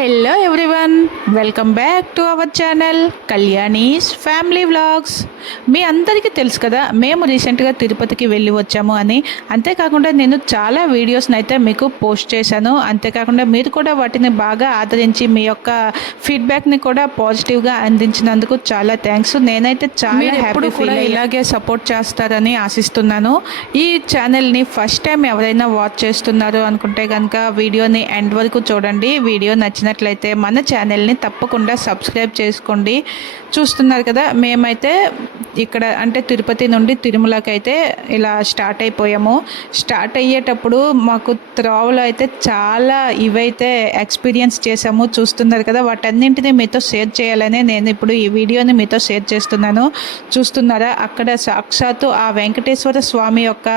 Hello everyone, welcome back to our channel Kalyani's family vlogs. మీ అందరికీ తెలుసు కదా, మేము రీసెంట్గా తిరుపతికి వెళ్ళి వచ్చాము అని. అంతేకాకుండా నేను చాలా వీడియోస్ని అయితే మీకు పోస్ట్ చేశాను. అంతేకాకుండా మీరు కూడా వాటిని బాగా ఆదరించి మీ యొక్క ఫీడ్బ్యాక్ని కూడా పాజిటివ్గా అందించినందుకు చాలా థ్యాంక్స్. నేనైతే చాలా హ్యాపీ కూడా ఇలాగే సపోర్ట్ చేస్తారని ఆశిస్తున్నాను. ఈ ఛానల్ని ఫస్ట్ టైం ఎవరైనా వాచ్ చేస్తున్నారు అనుకుంటే కనుక వీడియోని ఎండ్ వరకు చూడండి. వీడియో నచ్చినట్లయితే మన ఛానల్ని తప్పకుండా సబ్స్క్రైబ్ చేసుకోండి. చూస్తున్నారు కదా, మేమైతే ఇక్కడ అంటే తిరుపతి నుండి తిరుమలకి అయితే ఇలా స్టార్ట్ అయిపోయాము. స్టార్ట్ అయ్యేటప్పుడు మాకు త్రోవలో అయితే చాలా ఇవైతే ఎక్స్పీరియన్స్ చేసాము. చూస్తున్నారు కదా, వాటన్నింటినీ మీతో షేర్ చేయాలనే నేను ఇప్పుడు ఈ వీడియోని మీతో షేర్ చేస్తున్నాను. చూస్తున్నారా, అక్కడ సాక్షాత్తు ఆ వెంకటేశ్వర స్వామి యొక్క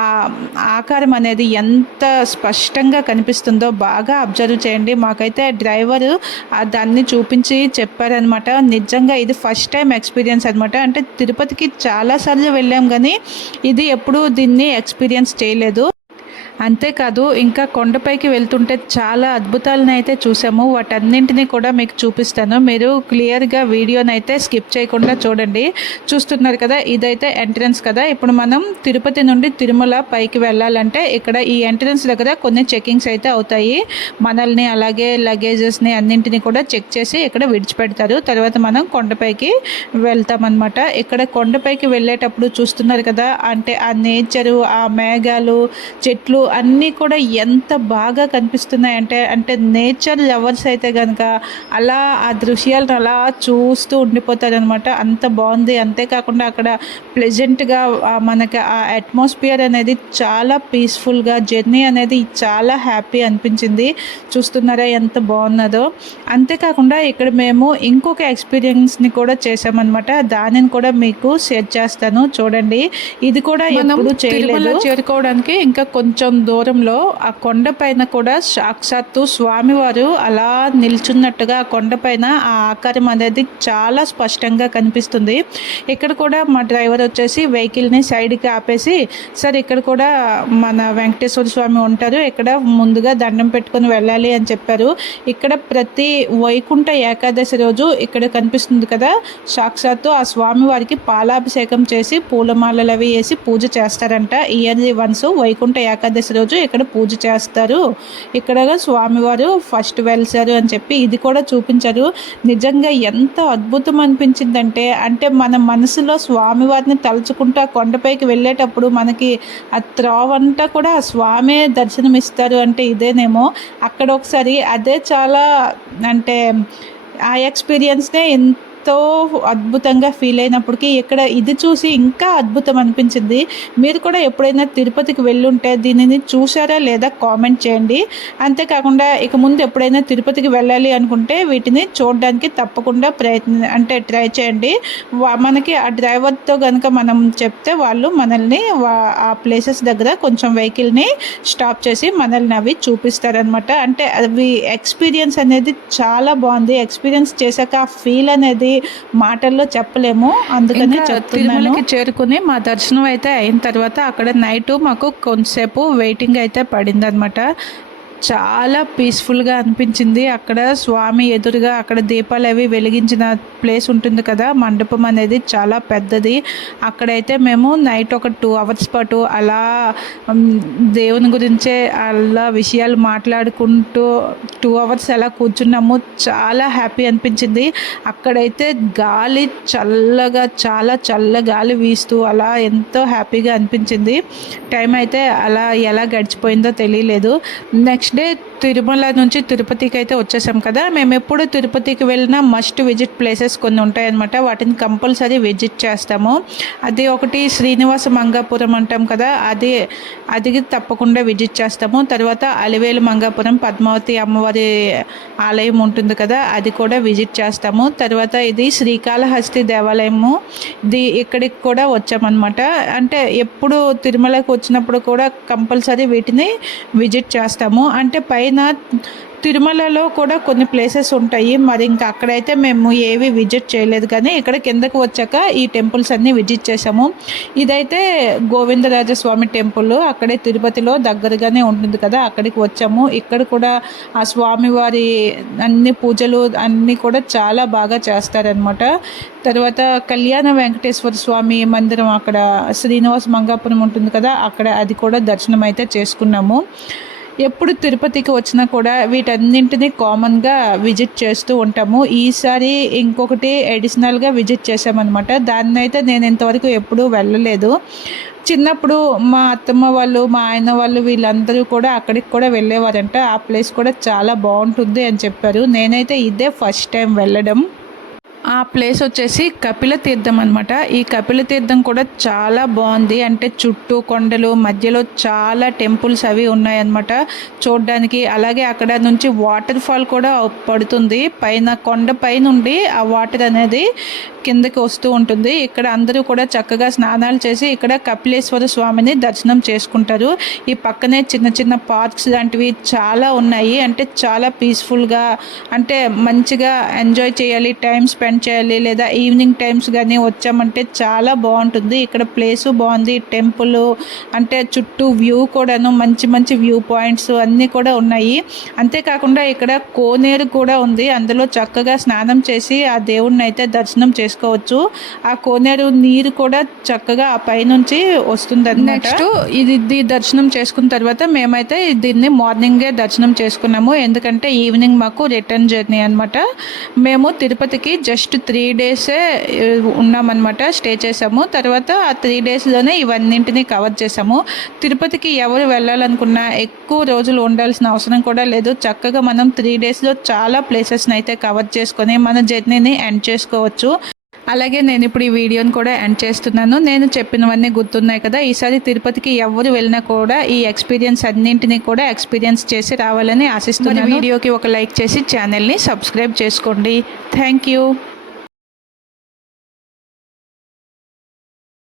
ఆ ఆకారం అనేది ఎంత స్పష్టంగా కనిపిస్తుందో బాగా అబ్జర్వ్ చేయండి. మాకైతే డ్రైవరు దాన్ని చూపించి చెప్పారనమాట. నిజంగా ఇది ఫస్ట్ టైం ఎక్స్పీరియన్స్ అనమాట. అంటే తిరుపతికి చాలాసార్లు వెళ్ళాం కానీ ఇది ఎప్పుడూ దీన్ని ఎక్స్పీరియన్స్ చేయలేదు. అంతేకాదు, ఇంకా కొండపైకి వెళ్తుంటే చాలా అద్భుతాలను అయితే చూసాము. వాటన్నింటినీ కూడా మీకు చూపిస్తాను. మీరు క్లియర్గా వీడియోని అయితే స్కిప్ చేయకుండా చూడండి. చూస్తున్నారు కదా, ఇదైతే ఎంట్రన్స్ కదా. ఇప్పుడు మనం తిరుపతి నుండి తిరుమల పైకి వెళ్ళాలంటే ఇక్కడ ఈ ఎంట్రన్స్ దగ్గర కొన్ని చెకింగ్స్ అయితే అవుతాయి. మనల్ని అలాగే లగేజెస్ని అన్నింటినీ కూడా చెక్ చేసి ఇక్కడ విడిచిపెడతారు. తర్వాత మనం కొండపైకి వెళ్తామన్నమాట. ఇక్కడ కొండపైకి వెళ్ళేటప్పుడు చూస్తున్నారు కదా, అంటే ఆ నేచరు, ఆ మేఘాలు, చెట్లు అన్నీ కూడా ఎంత బాగా కనిపిస్తున్నాయంటే, అంటే నేచర్ లవర్స్ అయితే కనుక అలా ఆ దృశ్యాలను అలా చూస్తూ ఉండిపోతారనమాట. అంత బాగుంది. అంతేకాకుండా అక్కడ ప్లెజెంట్గా మనకి ఆ అట్మాస్ఫియర్ అనేది చాలా పీస్ఫుల్గా, జర్నీ అనేది చాలా హ్యాపీ అనిపించింది. చూస్తున్నారా ఎంత బాగున్నదో. అంతేకాకుండా ఇక్కడ మేము ఇంకొక ఎక్స్పీరియన్స్ని కూడా చేసామన్నమాట. దానిని కూడా మీకు షేర్ చేస్తాను, చూడండి. ఇది కూడా ఎప్పుడు చేయలేదు. చేరుకోవడానికి ఇంకా కొంచెం దూరంలో ఆ కొండపైన కూడా సాక్షాత్తు స్వామివారు అలా నిల్చున్నట్టుగా ఆ కొండపైన ఆ ఆకారం అనేది చాలా స్పష్టంగా కనిపిస్తుంది. ఇక్కడ కూడా మా డ్రైవర్ వచ్చేసి వెహికల్ని సైడ్కి ఆపేసి, సార్ ఇక్కడ కూడా మన వెంకటేశ్వర స్వామి ఉంటారు, ఇక్కడ ముందుగా దండం పెట్టుకొని వెళ్ళాలి అని చెప్పారు. ఇక్కడ ప్రతి వైకుంఠ ఏకాదశి రోజు ఇక్కడ కనిపిస్తుంది కదా, సాక్షాత్తు ఆ స్వామివారికి పాలాభిషేకం చేసి పూలమాలలు అవి వేసి పూజ చేస్తారంట. ఇయర్లీ వన్స్ వైకుంఠ ఏకాదశి రోజు ఇక్కడ పూజ చేస్తారు. ఇక్కడ స్వామివారు ఫస్ట్ వెళ్తారు అని చెప్పి ఇది కూడా చూపించారు. నిజంగా ఎంత అద్భుతం అనిపించిందంటే, అంటే మన మనసులో స్వామివారిని తలుచుకుంటూ ఆ కొండపైకి వెళ్ళేటప్పుడు మనకి ఆ త్రోవంతా కూడా స్వామే దర్శనమిస్తారు. అంటే ఇదేనేమో అక్కడ ఒకసారి అదే చాలా, అంటే ఆ ఎక్స్పీరియన్స్నే ఎంతో అద్భుతంగా ఫీల్ అయినప్పటికీ ఇక్కడ ఇది చూసి ఇంకా అద్భుతం అనిపించింది. మీరు కూడా ఎప్పుడైనా తిరుపతికి వెళ్ళుంటే దీనిని చూసారా లేదా కామెంట్ చేయండి. అంతేకాకుండా ఇక ముందు ఎప్పుడైనా తిరుపతికి వెళ్ళాలి అనుకుంటే వీటిని చూడడానికి తప్పకుండా ట్రై చేయండి. మనకి ఆ డ్రైవర్తో కనుక మనం చెప్తే వాళ్ళు మనల్ని ఆ ప్లేసెస్ దగ్గర కొంచెం వెహికల్ని స్టాప్ చేసి మనల్ని అవి చూపిస్తారనమాట. అంటే అవి ఎక్స్పీరియన్స్ అనేది చాలా బాగుంది. ఎక్స్పీరియన్స్ చేశాక ఆ ఫీల్ అనేది మాటల్లో చెప్పలేము. అందుకని తిరుమలకి చేరుకుని మా దర్శనం అయితే అయిన తర్వాత అక్కడ నైట్ మాకు కొంతసేపు వెయిటింగ్ అయితే పడింది అనమాట. చాలా పీస్ఫుల్గా అనిపించింది. అక్కడ స్వామి ఎదురుగా అక్కడ దీపాలు అవి వెలిగించిన ప్లేస్ ఉంటుంది కదా, మండపం అనేది చాలా పెద్దది. అక్కడైతే మేము నైట్ ఒక 2 hours పాటు అలా దేవుని గురించే అలా విషయాలు మాట్లాడుకుంటూ 2 hours అలా కూర్చున్నాము. చాలా హ్యాపీ అనిపించింది. అక్కడైతే గాలి చల్లగా, చాలా చల్ల గాలి వీస్తూ అలా ఎంతో హ్యాపీగా అనిపించింది. టైం అయితే అలా ఎలా గడిచిపోయిందో తెలియలేదు. నెక్స్ట్ డే తిరుమల నుంచి తిరుపతికి అయితే వచ్చేసాం కదా. మేము ఎప్పుడు తిరుపతికి వెళ్ళినా మస్ట్ విజిట్ ప్లేసెస్ కొన్ని ఉంటాయన్నమాట. వాటిని కంపల్సరీ విజిట్ చేస్తాము. అది ఒకటి శ్రీనివాస మంగాపురం అంటాం కదా, అది తప్పకుండా విజిట్ చేస్తాము. తర్వాత అలివేలు మంగాపురం పద్మావతి అమ్మవారి ఆలయం ఉంటుంది కదా, అది కూడా విజిట్ చేస్తాము. తర్వాత ఇది శ్రీకాళహస్తి దేవాలయము, ఇక్కడికి కూడా వచ్చామన్నమాట. అంటే ఎప్పుడు తిరుమలకి వచ్చినప్పుడు కూడా కంపల్సరీ వీటిని విజిట్ చేస్తాము. అంటే పైన తిరుమలలో కూడా కొన్ని ప్లేసెస్ ఉంటాయి, మరి ఇంకా అక్కడైతే మేము ఏవి విజిట్ చేయలేదు, కానీ ఇక్కడ కిందకు వచ్చాక ఈ టెంపుల్స్ అన్నీ విజిట్ చేసాము. ఇదైతే గోవిందరాజస్వామి టెంపుల్, అక్కడే తిరుపతిలో దగ్గరగానే ఉంటుంది కదా, అక్కడికి వచ్చాము. ఇక్కడ కూడా ఆ స్వామివారి అన్ని పూజలు అన్నీ కూడా చాలా బాగా చేస్తారనమాట. తర్వాత కళ్యాణ వెంకటేశ్వర స్వామి మందిరం, అక్కడ శ్రీనివాస మంగాపురం ఉంటుంది కదా, అక్కడ అది కూడా దర్శనం అయితే చేసుకున్నాము. ఎప్పుడు తిరుపతికి వచ్చినా కూడా వీటన్నింటినీ కామన్గా విజిట్ చేస్తూ ఉంటాము. ఈసారి ఇంకొకటి అడిషనల్గా విజిట్ చేసామన్నమాట. దాన్ని అయితే నేను ఇంతవరకు ఎప్పుడూ వెళ్ళలేదు. చిన్నప్పుడు మా అత్తమ్మ వాళ్ళు, మా ఆయన వాళ్ళు వీళ్ళందరూ కూడా అక్కడికి కూడా వెళ్ళేవారంట. ఆ ప్లేస్ కూడా చాలా బాగుంటుంది అని చెప్పారు. నేనైతే ఇదే ఫస్ట్ టైం వెళ్ళడం. ఆ ప్లేస్ వచ్చేసి కపిల తీర్థం అనమాట. ఈ కపిల తీర్థం కూడా చాలా బాగుంది. అంటే చుట్టూ కొండలు, మధ్యలో చాలా టెంపుల్స్ అవి ఉన్నాయన్నమాట చూడడానికి. అలాగే అక్కడ నుంచి వాటర్ ఫాల్ కూడా పడుతుంది, పైన కొండ పై నుండి ఆ వాటర్ అనేది కిందకి వస్తూ ఉంటుంది. ఇక్కడ అందరూ కూడా చక్కగా స్నానాలు చేసి ఇక్కడ కపిలేశ్వర స్వామిని దర్శనం చేసుకుంటారు. ఈ పక్కనే చిన్న చిన్న పార్క్స్ లాంటివి చాలా ఉన్నాయి. అంటే చాలా పీస్ఫుల్గా, అంటే మంచిగా ఎంజాయ్ చేయాలి, టైం స్పెండ్ చేయాలి, లేదా ఈవినింగ్ టైమ్స్ కానీ వచ్చామంటే చాలా బాగుంటుంది. ఇక్కడ ప్లేసు బాగుంది, టెంపుల్ అంటే చుట్టూ వ్యూ కూడాను మంచి మంచి వ్యూ పాయింట్స్ అన్నీ కూడా ఉన్నాయి. అంతేకాకుండా ఇక్కడ కోనేరు కూడా ఉంది, అందులో చక్కగా స్నానం చేసి ఆ దేవుడిని అయితే దర్శనం చేసుకోవచ్చు. ఆ కోనేరు నీరు కూడా చక్కగా ఆ పైనుంచి వస్తుంది అన్నమాట. నెక్స్ట్ ఇది దర్శనం చేసుకున్న తర్వాత మేమైతే దీన్ని మార్నింగే దర్శనం చేసుకున్నాము, ఎందుకంటే ఈవినింగ్ మాకు రిటర్న్ జర్నీ అనమాట. మేము తిరుపతికి జస్ట్ 3 డేసే ఉన్నామన్నమాట, స్టే చేసాము. తర్వాత ఆ 3 డేస్లోనే ఇవన్నింటినీ కవర్ చేసాము. తిరుపతికి ఎవరు వెళ్ళాలనుకున్నా ఎక్కువ రోజులు ఉండాల్సిన అవసరం కూడా లేదు. చక్కగా మనం 3 డేస్లో చాలా ప్లేసెస్ని అయితే కవర్ చేసుకొని మన జర్నీని ఎండ్ చేసుకోవచ్చు. అలాగే నేను ఇప్పుడు ఈ వీడియోని కూడా ఎండ్ చేస్తున్నాను. నేను చెప్పినవన్నీ గుర్తున్నాయి కదా. ఈసారి తిరుపతికి ఎవరు వెళ్ళినా కూడా ఈ ఎక్స్పీరియన్స్ అన్నింటినీ కూడా ఎక్స్పీరియన్స్ చేసి రావాలని ఆశిస్తున్నాను. వీడియోకి ఒక లైక్ చేసి ఛానల్ని సబ్స్క్రైబ్ చేసుకోండి. Thank you.